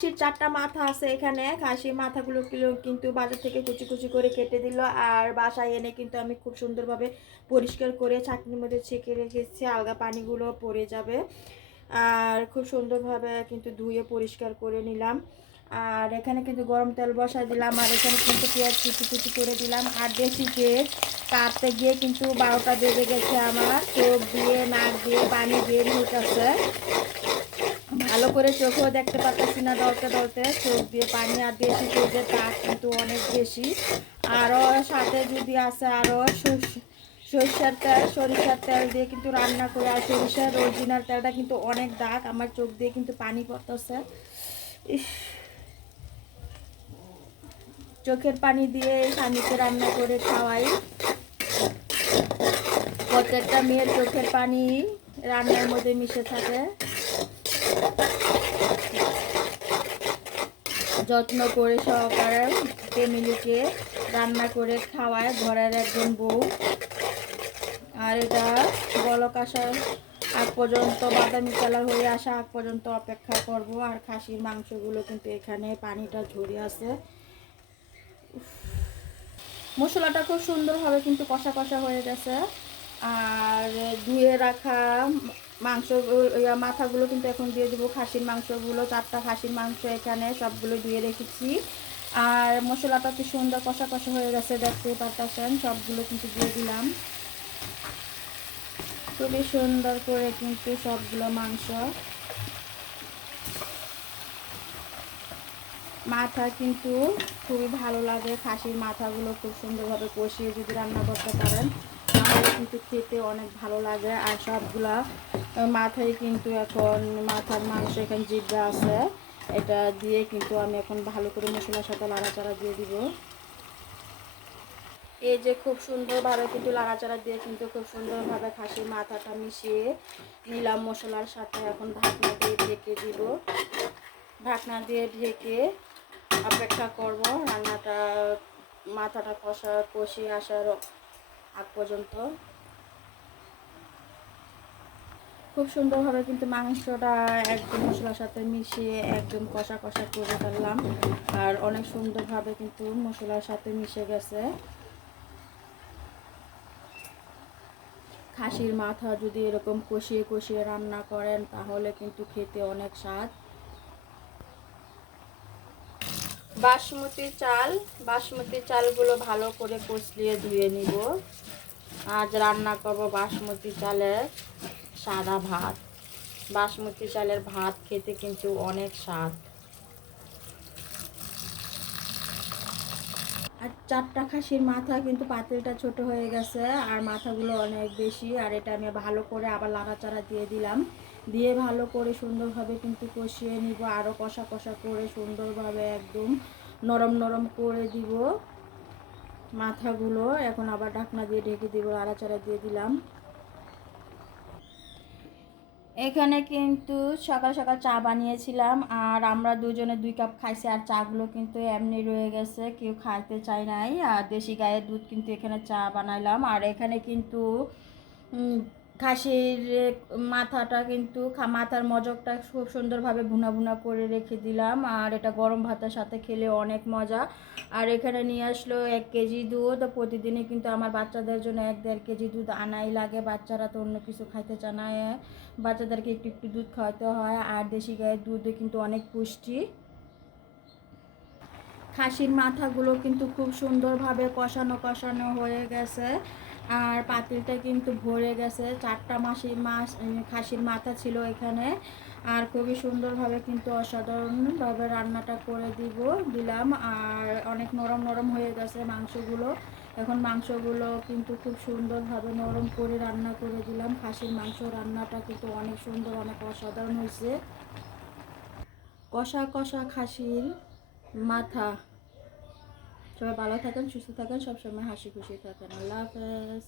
খাসির চারটা মাথা আছে এখানে। খাসির মাথাগুলো কিন্তু বাজার থেকে কুচি কুচি করে কেটে দিল। আর বাসায় এনে কিন্তু আমি খুব সুন্দরভাবে পরিষ্কার করে চাটনির মধ্যে ছেঁকে রেখেছি। আলগা পানিগুলো পড়ে যাবে। আর খুব সুন্দরভাবে কিন্তু ধুয়ে পরিষ্কার করে নিলাম। আর এখানে কিন্তু গরম তেল বসাই দিলাম, আর এখানে কিন্তু পেঁয়াজ কুচি কুচি করে দিলাম। আর দেশিকে কাটতে গিয়ে কিন্তু বারোটা বেজে গেছে আমার। চোখ দিয়ে, নাক দিয়ে, পানি বের হইতেছে ভালো করে চোখেও দেখতে পাচ্ছি না দলতে দলতে। চোখ দিয়ে পানি আর দেশি চোখের তাপ কিন্তু অনেক বেশি। আরও সাথে যদি আছে আরও সরিষার তেল সরিষার তেল দিয়ে কিন্তু রান্না করে, আর সরিষার অরিজিনাল তেলটা কিন্তু অনেক দাগ। আমার চোখ দিয়ে কিন্তু পানি পড়তেছে। ইস। চোখের পানি দিয়ে স্বামীকে রান্না করে খাওয়াই। প্রত্যেকটা মেয়ের চোখের পানি রান্নার মধ্যে মিশে থাকে। যত্ন করে সহকারে ফ্যামিলিকে রান্না করে খাওয়ায় ঘরের একজন বউ। আর এটা বলক আসার আগ পর্যন্ত, বাদামি কালার হয়ে আসা আগ পর্যন্ত অপেক্ষা করব। আর খাসির মাংসগুলো কিন্তু এখানে পানিটা ঝরে আছে। মশলাটা খুব সুন্দরভাবে কিন্তু কষা কষা হয়ে গেছে। আর ধুয়ে রাখা মাংস মাথাগুলো কিন্তু এখন দিয়ে দেবো খাসির মাংসগুলো, চারটা খাসির মাংস এখানে সবগুলো ধুয়ে রেখেছি। আর মশলাটা কি সুন্দর কষা কষা হয়ে গেছে দেখতে পারতেছেন, সবগুলো কিন্তু দিয়ে দিলাম। খুবই সুন্দর করে কিন্তু সবগুলো মাংস মাথা কিন্তু খুবই ভালো লাগে, খাসির মাথাগুলো খুব সুন্দরভাবে কষিয়ে যদি রান্না করতে পারেন, তাহলে কিন্তু খেতে অনেক ভালো লাগে। আর সবগুলা মাথায় কিন্তু এখন মাথার মাংস, এখানে জিব্বা আছে, এটা দিয়ে কিন্তু আমি এখন ভালো করে মশলার সাথে লাড়াচাড়া দিয়ে দিব। এই যে খুব সুন্দরভাবে কিন্তু লাড়াচাড়া দিয়ে কিন্তু খুব সুন্দরভাবে খাসির মাথাটা মিশিয়ে নিলাম মশলার সাথে এখন ঢাকনা দিয়ে ঢেকে দিব। ঢাকনা দিয়ে ঢেকে অপেক্ষা করব। রান্নাটা মাথাটা কষা কষিয়ে আসার আগ পর্যন্ত। খুব সুন্দরভাবে কিন্তু মাংসটা একদম মশলার সাথে মিশিয়ে একদম কষা কষা করে ফেললাম। আর অনেক সুন্দরভাবে কিন্তু মশলার সাথে মিশে গেছে। খাসির মাথা যদি এরকম কষিয়ে কষিয়ে রান্না করেন, তাহলে কিন্তু খেতে অনেক স্বাদ। বাসমতি চাল। বাসমতি চালগুলো ভালো করে কষলিয়ে ধুয়ে নিব। আজ রান্না করব বাসমতি চালের সাদা ভাত। বাসমতি চালের ভাত খেতে কিন্তু অনেক স্বাদ। আর চারটা খাসির মাথা কিন্তু পাতিলটা ছোট হয়ে গেছে, আর মাথাগুলো অনেক বেশি, আর এটা আমি ভালো করে আবার লাড়াচাড়া দিয়ে দিলাম। দিয়ে ভালো করে সুন্দরভাবে কিন্তু কষিয়ে নিব আরও কষা কষা করে সুন্দরভাবে একদম নরম নরম করে দিব। মাথাগুলো এখন আবার ঢাকনা দিয়ে ঢেকে দিব লাড়াচাড়া দিয়ে দিলাম। এখানে কিন্তু সকাল সকাল চা বানিয়েছিলাম, আর আমরা দুজনে দুই কাপ খাইছি, আর চাগুলো কিন্তু এমনি রয়ে গেছে, কেউ খাইতে চায় নাই। আর দেশি গায়ের দুধ কিন্তু এখানে চা বানাইলাম, আর এখানে কিন্তু খাসির মাথাটা কিন্তু মাথার মজকটা খুব সুন্দরভাবে ভুনা ভুনা করে রেখে দিলাম। আর এটা গরম ভাতের সাথে খেলে অনেক মজা। আর এখানে নিয়ে আসলো এক কেজি দুধ। প্রতিদিনই কিন্তু আমার বাচ্চাদের জন্য এক দেড় কেজি দুধ আনাই লাগে। বাচ্চারা তো অন্য কিছু খাইতে চায় বাচ্চাদেরকে একটু একটু দুধ খাওয়াতে হয়। আর দেশি গায়ের দুধে কিন্তু অনেক পুষ্টি। খাসির মাথাগুলো কিন্তু খুব সুন্দরভাবে কষানো কষানো হয়ে গেছে। আর পাতিলটা কিন্তু ভরে গেছে। চারটা মাসির উম, খাসির মাথা ছিল এখানে। আর খুবই সুন্দরভাবে কিন্তু অসাধারণভাবে রান্নাটা করে দিব দিলাম। আর অনেক নরম নরম হয়ে গেছে মাংসগুলো। এখন মাংসগুলো কিন্তু খুব সুন্দরভাবে নরম করে রান্না করে দিলাম। খাসির মাংস রান্নাটা কিন্তু অনেক সুন্দর অনেক অসাধারণ হয়েছে। কষা কষা খাসির মাথা। সবাই ভালো থাকেন সুস্থ থাকেন সবসময় হাসি খুশি থাকেন আল্লাহ হাফেজ